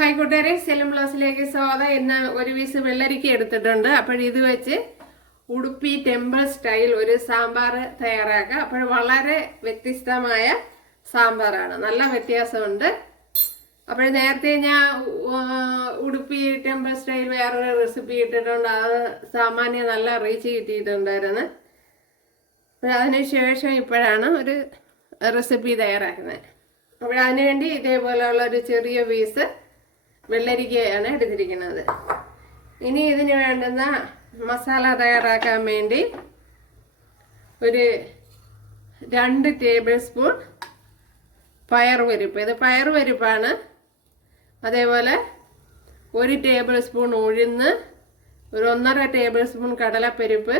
Hi കൂട്ടുകാരെ സെലം ബ്ലൗസിലേക്ക് സ്വാഗതം എന്ന ഒരു പീസ് വെള്ളരിക്ക എടുത്തിട്ടുണ്ട്. അപ്പോൾ ഇത് വെച്ച് ഉടുപ്പി ടെമ്പിൾ സ്റ്റൈൽ ഒരു സാമ്പാർ തയ്യാറാക്കുക. അപ്പോൾ വളരെ വ്യത്യസ്തമായ സാമ്പാറാണ്. നല്ല വ്യത്യാസമുണ്ട്. അപ്പോൾ നേരത്തെ ഞാൻ ഉടുപ്പി ടെമ്പിൾ സ്റ്റൈൽ വേറൊരു റെസിപ്പി ഇട്ടിട്ടുണ്ട്. അത് സാമാന്യം നല്ല റീച്ച് കിട്ടിയിട്ടുണ്ടായിരുന്നു. അപ്പോൾ അതിന് ശേഷം ഇപ്പോഴാണ് ഒരു റെസിപ്പി തയ്യാറാക്കുന്നത്. അപ്പോൾ അതിനുവേണ്ടി ഇതേപോലെയുള്ള ഒരു ചെറിയ പീസ് വെള്ളരിക്കയാണ് എടുത്തിരിക്കുന്നത്. ഇനി ഇതിന് വേണ്ടുന്ന മസാല തയ്യാറാക്കാൻ വേണ്ടി ഒരു രണ്ട് ടേബിൾ സ്പൂൺ പയറുപരിപ്പ് ഇത് പയറുപരിപ്പാണ് അതേപോലെ ഒരു ടേബിൾ സ്പൂൺ ഉഴുന്ന് ഒരു ഒന്നര ടേബിൾ സ്പൂൺ കടലപ്പരിപ്പ്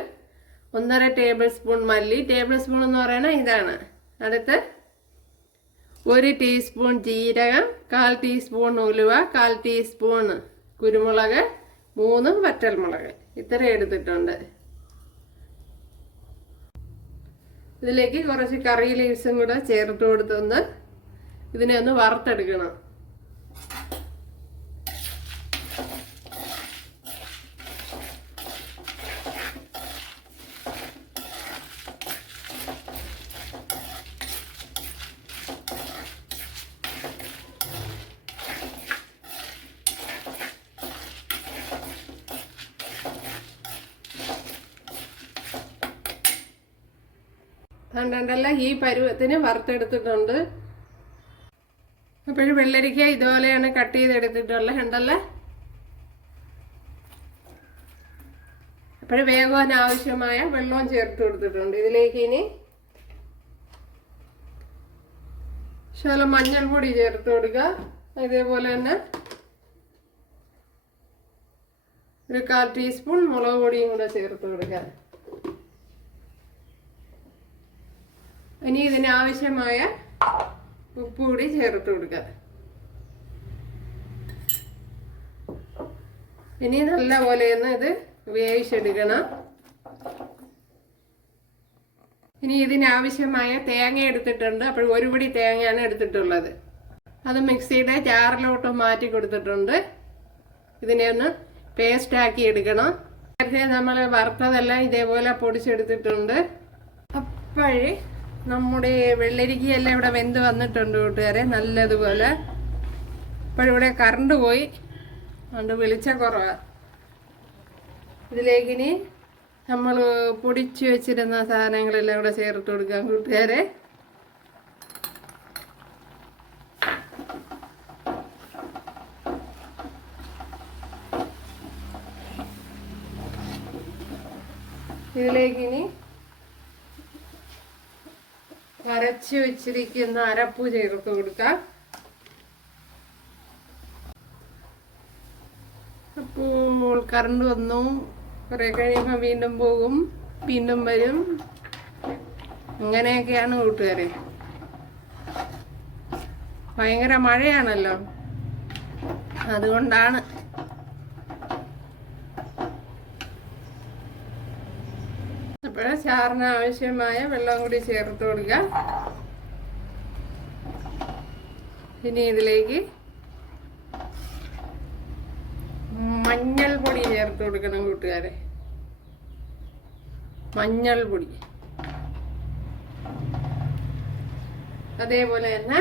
ഒന്നര ടേബിൾ സ്പൂൺ മല്ലി. ടേബിൾ സ്പൂൺ എന്ന് പറയുന്നത് ഇതാണ്. അടുത്ത് ഒരു ടീസ്പൂൺ ജീരകം കാൽ ടീസ്പൂൺ ഉലുവ കാൽ ടീസ്പൂൺ കുരുമുളക് മൂന്ന് വറ്റൽമുളക്. ഇത്ര എടുത്തിട്ടുണ്ട്. ഇതിലേക്ക് കുറച്ച് കറി ലീവ്സും കൂടെ ചേർത്ത് കൊടുത്തൊന്ന് ഇതിനെ ഒന്ന് വറുത്തെടുക്കണം. കണ്ടല്ല ഈ പരുവത്തിന് വറുത്തെടുത്തിട്ടുണ്ട്. അപ്പോഴും വെള്ളരിക്ക ഇതുപോലെയാണ് കട്ട് ചെയ്തെടുത്തിട്ടുള്ളത്. കണ്ടല്ലേ? അപ്പോഴും വേഗം ആവശ്യമായ വെള്ളവും ചേർത്ത് കൊടുത്തിട്ടുണ്ട് ഇതിലേക്ക് ഇനി. ശകലം മഞ്ഞൾപ്പൊടി ചേർത്ത് കൊടുക്കുക. ഇതേപോലെ തന്നെ ഒരു കാൽ ടീസ്പൂൺ മുളക് പൊടിയും കൂടെ ചേർത്ത് കൊടുക്കുക. ഇനി ഇതിനാവശ്യമായ ഉപ്പ് കൂടി ചേർത്ത് കൊടുക്കുക ഇനി നല്ല പോലെ ഒന്ന് ഇത് വേവിച്ചെടുക്കണം. ഇനി ഇതിനാവശ്യമായ തേങ്ങ എടുത്തിട്ടുണ്ട്. അപ്പോൾ ഒരു പിടി തേങ്ങയാണ് എടുത്തിട്ടുള്ളത്. അത് മിക്സിയുടെ ജാറിലോട്ട് മാറ്റി കൊടുത്തിട്ടുണ്ട്. ഇതിനെ ഒന്ന് പേസ്റ്റ് ആക്കി എടുക്കണം. നേരത്തെ നമ്മൾ വറുത്തതെല്ലാം ഇതേപോലെ പൊടിച്ചെടുത്തിട്ടുണ്ട്. അപ്പോഴേ നമ്മുടെ വെള്ളരിക്കയെല്ലാം ഇവിടെ വെന്ത് വന്നിട്ടുണ്ട് കൂട്ടുകാരെ നല്ലതുപോലെ. ഇപ്പോഴിവിടെ കറണ്ട് പോയി. അതുകൊണ്ട് വെളിച്ച കുറവാണ് ഇതിലേക്കിനി നമ്മൾ പൊടിച്ചു വെച്ചിരുന്ന സാധനങ്ങളെല്ലാം കൂടെ ചേർത്ത് കൊടുക്കാം കൂട്ടുകാരെ. ഇതിലേക്കിനി അരച്ചു വെച്ചിരിക്കുന്ന അരപ്പു ചേർത്ത് കൊടുക്കാം. അപ്പോൾ കറണ്ട് വന്നു. കുറെ കഴിയുമ്പോൾ വീണ്ടും പോകും. വീണ്ടും വരും. അങ്ങനെയൊക്കെയാണ് കൂട്ടുകാരെ. ഭയങ്കര മഴയാണല്ലോ. അതുകൊണ്ടാണ് അപ്പോൾ ചാറിന് ആവശ്യമായ വെള്ളം കൂടി ചേർത്ത് കൊടുക്കുക ഇനി ഇതിലേക്ക് മഞ്ഞൾ പൊടി ചേർത്ത് കൊടുക്കണം കൂട്ടുകാരെ. മഞ്ഞൾ പൊടി അതേപോലെ തന്നെ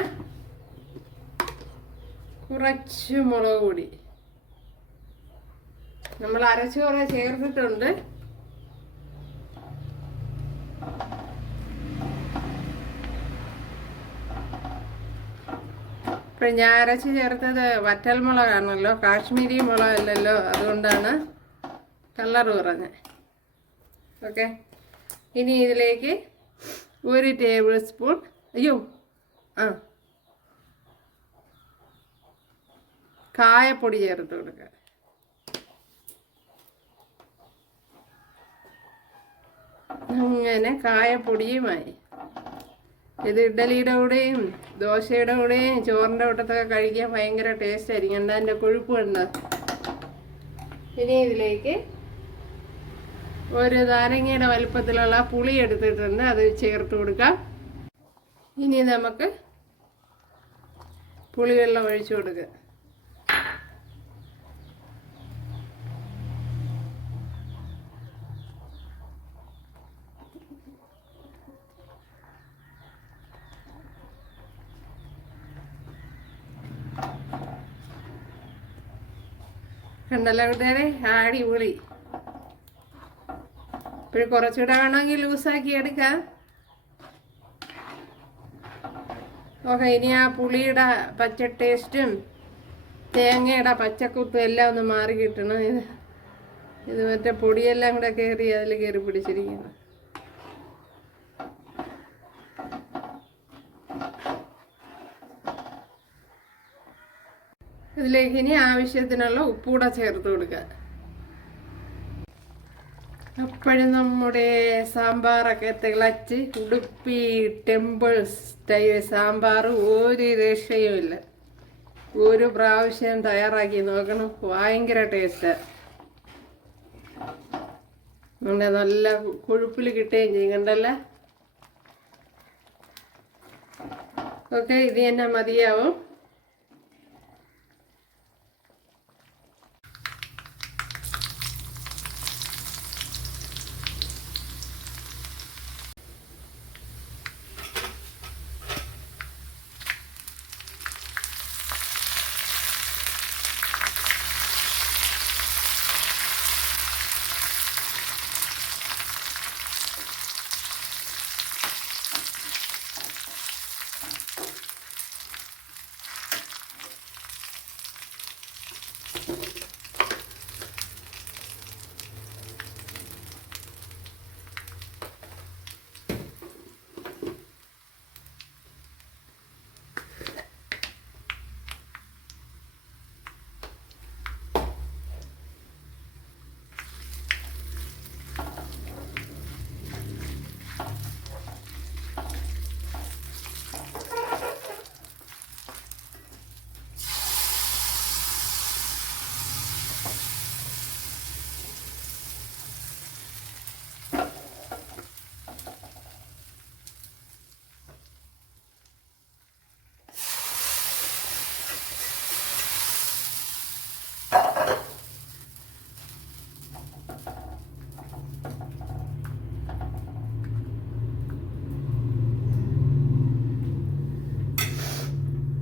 കുറച്ച് മുളക് പൊടി. നമ്മൾ അരച്ചു കുറേ ചേർത്തിട്ടുണ്ട്. ഇപ്പം ഞാൻ അരച്ച് ചേർത്തത് വറ്റൽ മുളകാണല്ലോ കാശ്മീരി മുളകല്ലല്ലോ അതുകൊണ്ടാണ് കളർ കുറഞ്ഞത്. ഓക്കെ. ഇനി ഇതിലേക്ക് ഒരു ടേബിൾ സ്പൂൺ അയ്യോ ആ. കായപ്പൊടി ചേർത്ത് കൊടുക്കുക. അങ്ങനെ കായപ്പൊടിയുമായി. ഇത് ഇഡലിയുടെ കൂടെയും ദോശയുടെ കൂടെയും ചോറിന്റെ കൂട്ടത്തൊക്കെ കഴിക്കാൻ ഭയങ്കര ടേസ്റ്റ് ആയിരിക്കും. എന്താ അതിന്റെ കൊഴുപ്പ് കണ്ട. ഇനി ഇതിലേക്ക് ഒരു നാരങ്ങയുടെ വലുപ്പത്തിലുള്ള പുളി എടുത്തിട്ടുണ്ട്. അത് ചേർത്ത് കൊടുക്കാം. ഇനി നമുക്ക് പുളിവെള്ളം ഒഴിച്ചു കൊടുക്കുക. കണ്ടല്ലോ കൂട്ടുകാരെ? അടിപൊളി. ഇപ്പോഴും കുറച്ചുകൂടെ വേണമെങ്കിൽ ലൂസാക്കി എടുക്കാം. ഓക്കെ ഇനി ആ പുളിയുടെ പച്ച ടേസ്റ്റും തേങ്ങയുടെ പച്ചക്കുത്തും എല്ലാം ഒന്ന് മാറി കിട്ടണം. ഇത് മറ്റേ പൊടിയെല്ലാം കൂടെ കയറി അതിൽ കയറി പിടിച്ചിരിക്കുന്നു. ഇതിലേക്ക് ഇനി ആവശ്യത്തിനുള്ള ഉപ്പൂടെ ചേർത്ത് കൊടുക്കുക. അപ്പോഴും നമ്മുടെ സാമ്പാറൊക്കെ തിളച്ച് ഉടുപ്പി ടെമ്പിൾ സ്റ്റൈൽ സാമ്പാർ ഒരു രക്ഷയുമില്ല ഒരു പ്രാവശ്യം തയ്യാറാക്കി നോക്കണം. ഭയങ്കര ടേസ്റ്റ്. അങ്ങനെ നല്ല കൊഴുപ്പിൽ കിട്ടുകയും ചെയ്യും കണ്ടല്ലേ ഓക്കെ ഇത് തന്നെ മതിയാവും.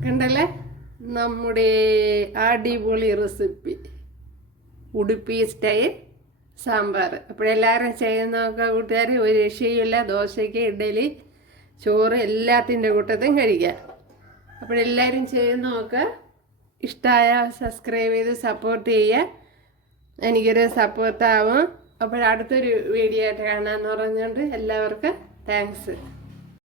കണ്ടല്ലേ? നമ്മുടെ അടിപൊളി റെസിപ്പി ഉടുപ്പി സ്റ്റൈൽ സാമ്പാർ. അപ്പോഴെല്ലാവരും ചെയ്യുന്ന കൂട്ടുകാർ. ഒരു രക്ഷയുമില്ല. ദോശയ്ക്ക് ഇഡലി ചോറ് എല്ലാത്തിന്റെ കൂട്ടത്തും കഴിക്കാം അപ്പോഴെല്ലാവരും ചെയ്യുന്നതൊക്കെ ഇഷ്ടമായ സബ്സ്ക്രൈബ് ചെയ്ത് സപ്പോർട്ട് ചെയ്യുക. എനിക്കൊരു സപ്പോർട്ടാവും അപ്പോഴടുത്തൊരു വീഡിയോ ആയിട്ട് കാണാമെന്ന് പറഞ്ഞുകൊണ്ട് എല്ലാവർക്കും താങ്ക്സ്